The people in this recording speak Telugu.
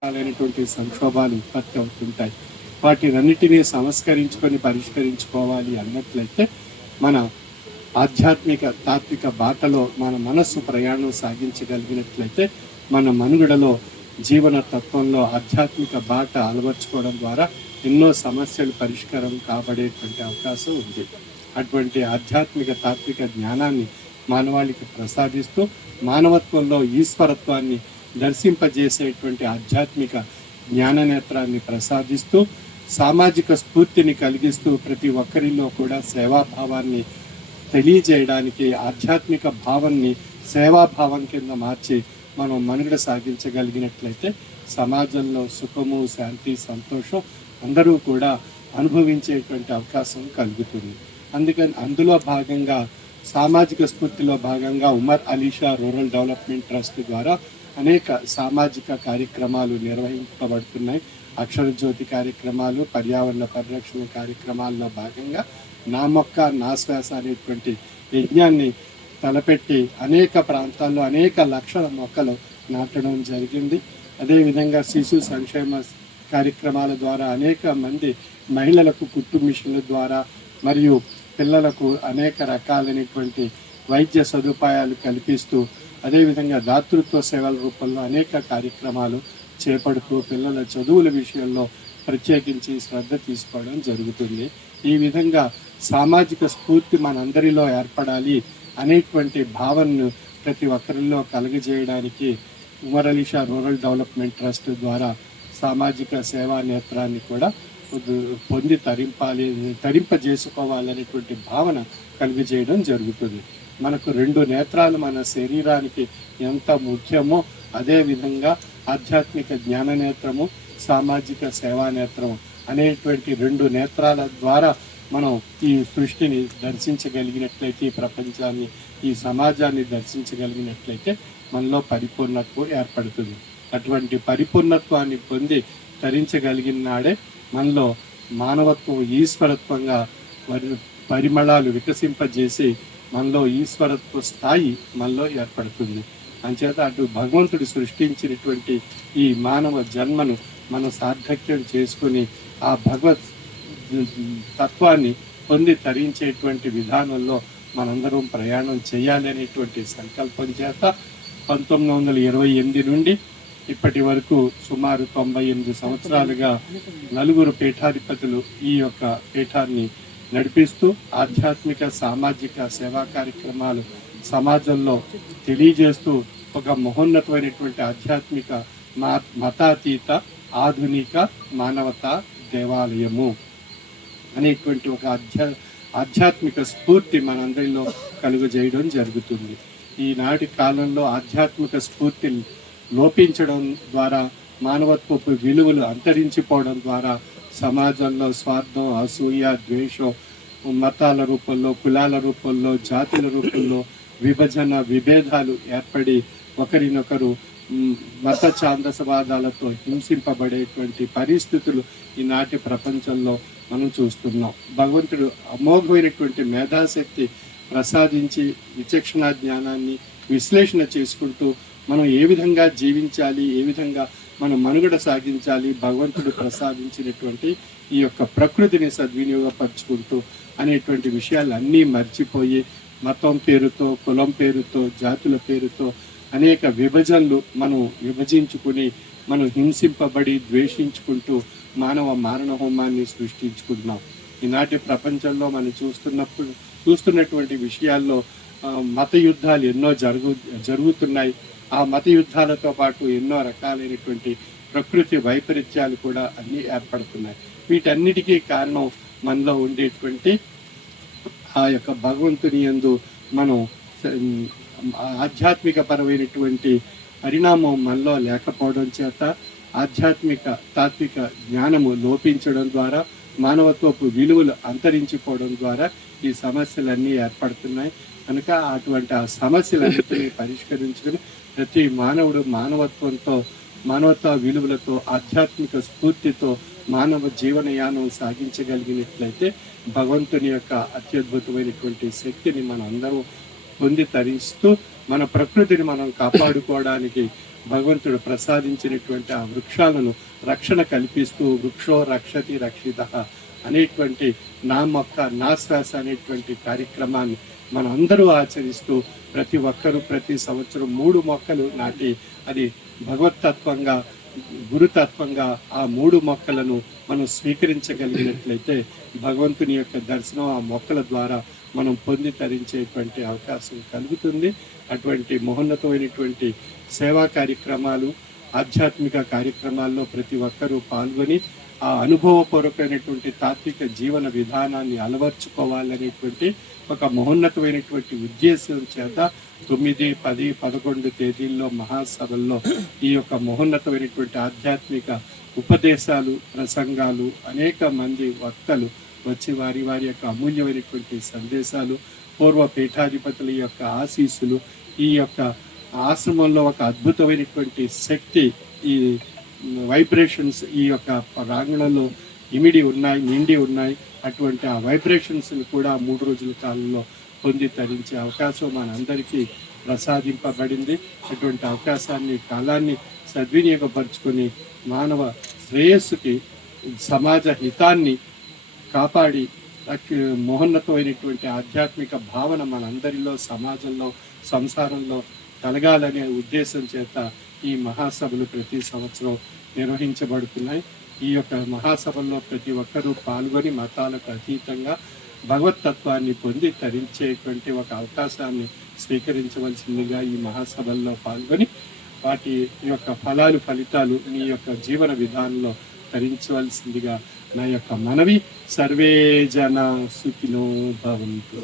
రకాలైనటువంటి సంక్షోభాలు ఉత్పత్తి అవుతుంటాయి. వాటినన్నిటినీ సంస్కరించుకొని పరిష్కరించుకోవాలి అన్నట్లయితే మన ఆధ్యాత్మిక తాత్విక బాటలో మన మనస్సు ప్రయాణం సాగించగలిగినట్లయితే మన మనుగడలో జీవన తత్వంలో ఆధ్యాత్మిక బాట అలవర్చుకోవడం ద్వారా ఎన్నో సమస్యలు పరిష్కారం కాబడేటువంటి అవకాశం ఉంది. అటువంటి ఆధ్యాత్మిక తాత్విక జ్ఞానాన్ని మానవాళికి ప్రసాదిస్తూ మానవత్వంలో ఈశ్వరత్వాన్ని దర్శింపజేసేటువంటి ఆధ్యాత్మిక జ్ఞాననేత్రాన్ని ప్రసాదిస్తూ సామాజిక స్ఫూర్తిని కలిగిస్తూ ప్రతి ఒక్కరిలో కూడా సేవాభావాన్ని తెలియజేయడానికి ఆధ్యాత్మిక భావాన్ని సేవాభావం కింద మార్చి మనం మనుగడ సాగించగలిగినట్లయితే సమాజంలో సుఖము, శాంతి, సంతోషం అందరూ కూడా అనుభవించేటువంటి అవకాశం కలుగుతుంది. అందుకని అందులో భాగంగా సామాజిక స్ఫూర్తిలో భాగంగా Umar Alisha rural development trust ద్వారా అనేక సామాజిక కార్యక్రమాలు నిర్వహించబడుతున్నాయి. అక్షర జ్యోతి కార్యక్రమాలు, పర్యావరణ పరిరక్షణ కార్యక్రమాల్లో భాగంగా నా మొక్క నా శ్వాస అనేటువంటి యజ్ఞాన్ని తలపెట్టి అనేక ప్రాంతాల్లో అనేక లక్షల మొక్కలు నాటడం జరిగింది. అదేవిధంగా శిశు సంక్షేమ కార్యక్రమాల ద్వారా అనేక మంది మహిళలకు కుట్టు మిషన్ల ద్వారా మరియు పిల్లలకు అనేక రకాలైనటువంటి వైద్య సదుపాయాలు కల్పిస్తూ అదేవిధంగా దాతృత్వ సేవల రూపంలో అనేక కార్యక్రమాలు చేపడుతూ పిల్లల చదువుల విషయంలో ప్రత్యేకించి శ్రద్ధ తీసుకోవడం జరుగుతుంది. ఈ విధంగా సామాజిక స్ఫూర్తి మనందరిలో ఏర్పడాలి అనేటువంటి భావనను ప్రతి ఒక్కరిలో కలుగజేయడానికి Umar Alisha rural development trust ద్వారా సామాజిక సేవా నేత్రాన్ని కూడా పొంది తరింపజేసుకోవాలనేటువంటి భావన కలుగజేయడం జరుగుతుంది. మనకు రెండు నేత్రాలు మన శరీరానికి ఎంత ముఖ్యమో అదేవిధంగా ఆధ్యాత్మిక జ్ఞాన నేత్రము, సామాజిక సేవా నేత్రము అనేటువంటి రెండు నేత్రాల ద్వారా మనం ఈ సృష్టిని దర్శించగలిగినట్లయితే, ఈ ప్రపంచాన్ని, ఈ సమాజాన్ని దర్శించగలిగినట్లయితే మనలో పరిపూర్ణత్వం ఏర్పడుతుంది. అటువంటి పరిపూర్ణత్వాన్ని పొంది తరించగలిగిన నాడే మనలో మానవత్వం ఈశ్వరత్వంగా పరిమళాలు వికసింపజేసి మనలో ఈశ్వరత్వ స్థాయి మనలో ఏర్పడుతుంది. అంచేత అటు భగవంతుడు సృష్టించినటువంటి ఈ మానవ జన్మను మనం సార్థక్యం చేసుకుని ఆ భగవత్ తత్వాన్ని పొంది తరించేటువంటి విధానంలో మనందరం ప్రయాణం చేయాలి అనేటువంటి సంకల్పం చేత 1928 నుండి ఇప్పటి వరకు సుమారు 98 సంవత్సరాలుగా నలుగురు పీఠాధిపతులు ఈ యొక్క పీఠాన్ని నడిపిస్తూ ఆధ్యాత్మిక సామాజిక సేవా కార్యక్రమాలు సమాజంలో తెలియజేస్తూ ఒక మహోన్నతమైనటువంటి ఆధ్యాత్మిక మతాతీత ఆధునిక మానవతా దేవాలయము అనేటువంటి ఒక ఆధ్యాత్మిక స్ఫూర్తి మనందరిలో కలుగజేయడం జరుగుతుంది. ఈనాటి కాలంలో ఆధ్యాత్మిక స్ఫూర్తి లోపించడం ద్వారా మానవత్వపు విలువలు అంతరించిపోవడం ద్వారా సమాజంలో స్వార్థం, అసూయ, ద్వేషం, మతాల రూపంలో, కులాల రూపంలో, జాతుల రూపంలో విభజన, విభేదాలు ఏర్పడి ఒకరినొకరు మత ఛాందసవాదాలతో హింసింపబడేటువంటి పరిస్థితులు ఈనాటి ప్రపంచంలో మనం చూస్తున్నాం. భగవంతుడు అమోఘమైనటువంటి మేధాశక్తి ప్రసాదించి విచక్షణ జ్ఞానాన్ని విశ్లేషణ చేసుకుంటూ మనం ఏ విధంగా జీవించాలి, ఏ విధంగా మనం మనుగడ సాగించాలి, భగవంతుడు ప్రసాదించినటువంటి ఈ యొక్క ప్రకృతిని సద్వినియోగపరుచుకుంటూ అనేటువంటి విషయాలన్నీ మర్చిపోయి మతం పేరుతో, కులం పేరుతో, జాతుల పేరుతో అనేక విభజనలు మనం విభజించుకుని మనం హింసింపబడి ద్వేషించుకుంటూ మానవ మారణ హోమాన్ని సృష్టించుకుంటున్నాం. ఈనాటి ప్రపంచంలో మనం చూస్తున్నటువంటి విషయాల్లో మత యుద్ధాలు ఎన్నో జరుగుతున్నాయి. ఆ మత యుద్ధాలతో పాటు ఎన్నో రకాలైనటువంటి ప్రకృతి వైపరీత్యాలు కూడా అన్నీ ఏర్పడుతున్నాయి. వీటన్నిటికీ కారణం మనలో ఉండేటువంటి ఆ యొక్క భగవంతుని యందు మనం ఆధ్యాత్మిక పరమైనటువంటి పరిణామం మనలో లేకపోవడం చేత ఆధ్యాత్మిక తాత్విక జ్ఞానము లోపించడం ద్వారా మానవత్వపు విలువలు అంతరించిపోవడం ద్వారా ఈ సమస్యలన్నీ ఏర్పడుతున్నాయి. కనుక అటువంటి ఆ సమస్యలన్నింటినీ పరిష్కరించుకుని ప్రతి మానవుడు మానవత్వ విలువలతో ఆధ్యాత్మిక స్ఫూర్తితో మానవ జీవనయానం సాగించగలిగినట్లయితే భగవంతుని యొక్క అత్యద్భుతమైనటువంటి శక్తిని మనం అందరం పొంది తరిస్తూ మన ప్రకృతిని మనం కాపాడుకోవడానికి భగవంతుడు ప్రసాదించినటువంటి ఆ వృక్షాలను రక్షణ కల్పిస్తూ వృక్షో రక్షతి రక్షిత అనేటువంటి నా మొక్క నా శ్వాస అనేటువంటి కార్యక్రమాన్ని మనం అందరూ ఆచరిస్తూ ప్రతి ఒక్కరూ ప్రతి సంవత్సరం 3 మొక్కలు నాటి అది భగవతత్వంగా గురుతత్వంగా ఆ 3 మొక్కలను మనం స్వీకరించగలిగినట్లయితే భగవంతుని యొక్క దర్శనం ఆ మొక్కల ద్వారా మనం పొంది తరించేటువంటి అవకాశం కలుగుతుంది. అటువంటి మహోన్నతమైనటువంటి సేవా కార్యక్రమాలు ఆధ్యాత్మిక కార్యక్రమాల్లో ప్రతి ఒక్కరూ పాల్గొని ఆ అనుభవపూర్వకమైనటువంటి తాత్విక జీవన విధానాన్ని అలవర్చుకోవాలనేటువంటి ఒక మహోన్నతమైనటువంటి ఉద్దేశం చేత 9, 10, 11 తేదీల్లో మహాసభల్లో ఈ యొక్క మహోన్నతమైనటువంటి ఆధ్యాత్మిక ఉపదేశాలు ప్రసంగాలు అనేక మంది వక్తలు వచ్చి వారి యొక్క అమూల్యమైనటువంటి సందేశాలు పూర్వ పీఠాధిపతుల యొక్క ఆశీస్సులు ఈ యొక్క ఆశ్రమంలో ఒక అద్భుతమైనటువంటి శక్తి ఈ వైబ్రేషన్స్ ఈ యొక్క ప్రాంగణంలో నిండి ఉన్నాయి. అటువంటి ఆ వైబ్రేషన్స్ కూడా 3 రోజుల కాలంలో పొంది తరించే అవకాశం మనందరికీ ప్రసాదింపబడింది. అటువంటి అవకాశాన్ని కాలాన్ని సద్వినియోగపరుచుకొని మానవ శ్రేయస్సుకి సమాజ హితాన్ని కాపాడి మహోన్నతమైనటువంటి ఆధ్యాత్మిక భావన మనందరిలో సమాజంలో సంసారంలో కలగాలనే ఉద్దేశం చేత ఈ మహాసభలు ప్రతి సంవత్సరం నిర్వహించబడుతున్నాయి. ఈ యొక్క మహాసభల్లో ప్రతి ఒక్కరూ పాల్గొని మతాలకు అతీతంగా భగవతత్వాన్ని పొంది తరించేటువంటి ఒక అవకాశాన్ని స్వీకరించవలసిందిగా ఈ మహాసభల్లో పాల్గొని వాటి యొక్క ఫలితాలు మీ యొక్క జీవన విధానంలో తరించవలసిందిగా నా యొక్క మనవి. సర్వే జన సుఖినో భవంతు.